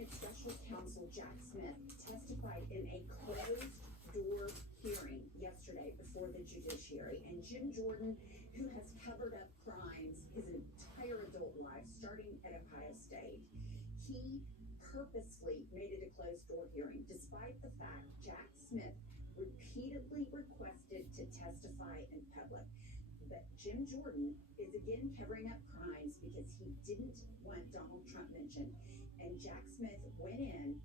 Senate Special Counsel Jack Smith testified in a closed-door hearing yesterday before the judiciary, and Jim Jordan, who has covered up crimes his entire adult life, starting at Ohio State, he purposely made it a closed-door hearing, despite the fact Jack Smith repeatedly requested to testify in public. But Jim Jordan is again covering up crimes because he didn't want Donald Trump mentioned. And Jack Smith went in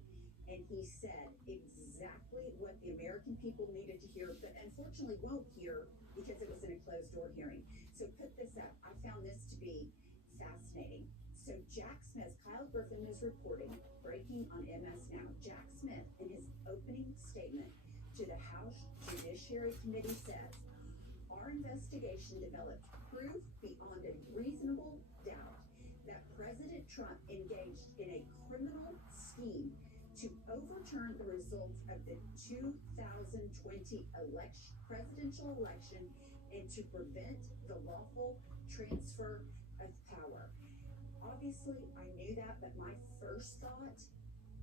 and he said exactly what the American people needed to hear, but unfortunately won't hear because it was in a closed-door hearing. So put this up. I found this to be fascinating. So Jack Smith, Kyle Griffin is reporting, breaking on MS Now. Jack Smith, in his opening statement to the House Judiciary Committee, says, "Our investigation developed proof beyond a reasonable doubt that President Trump engaged in a criminal scheme to overturn the results of the 2020 presidential election and to prevent the lawful transfer of power." Obviously, I knew that, but my first thought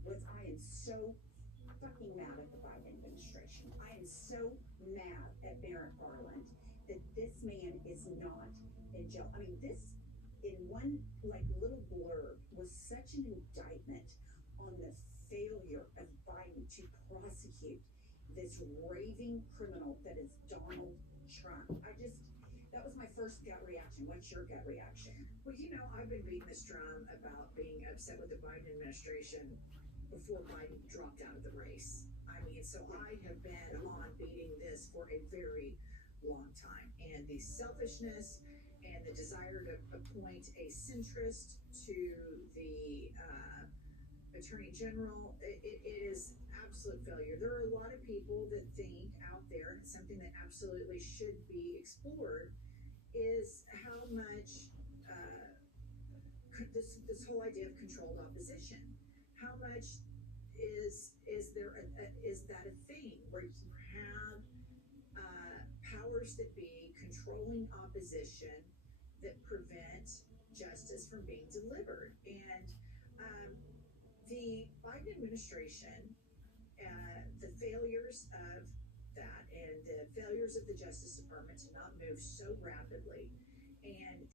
was, I am so fucking mad at the Biden administration. I am so mad at Merrick Garland that this man is not in jail. I mean, this, in one little blurb, was such an indictment on the failure of Biden to prosecute this raving criminal that is Donald Trump. That was my first gut reaction. What's your gut reaction? Well, I've been beating this drum about being upset with the Biden administration before Biden dropped out of the race. I mean, so I have been on beating this for a very long time. And the selfishness and the desire to appoint a centrist to the Attorney General, it is absolute failure. There are a lot of people that think out there, and something that absolutely should be explored, is how much this whole idea of controlled opposition. How much is that a thing where you have powers that be controlling opposition that prevent justice from being delivered? And the Biden administration, the failures of that and the failures of the Justice Department to not move so rapidly, and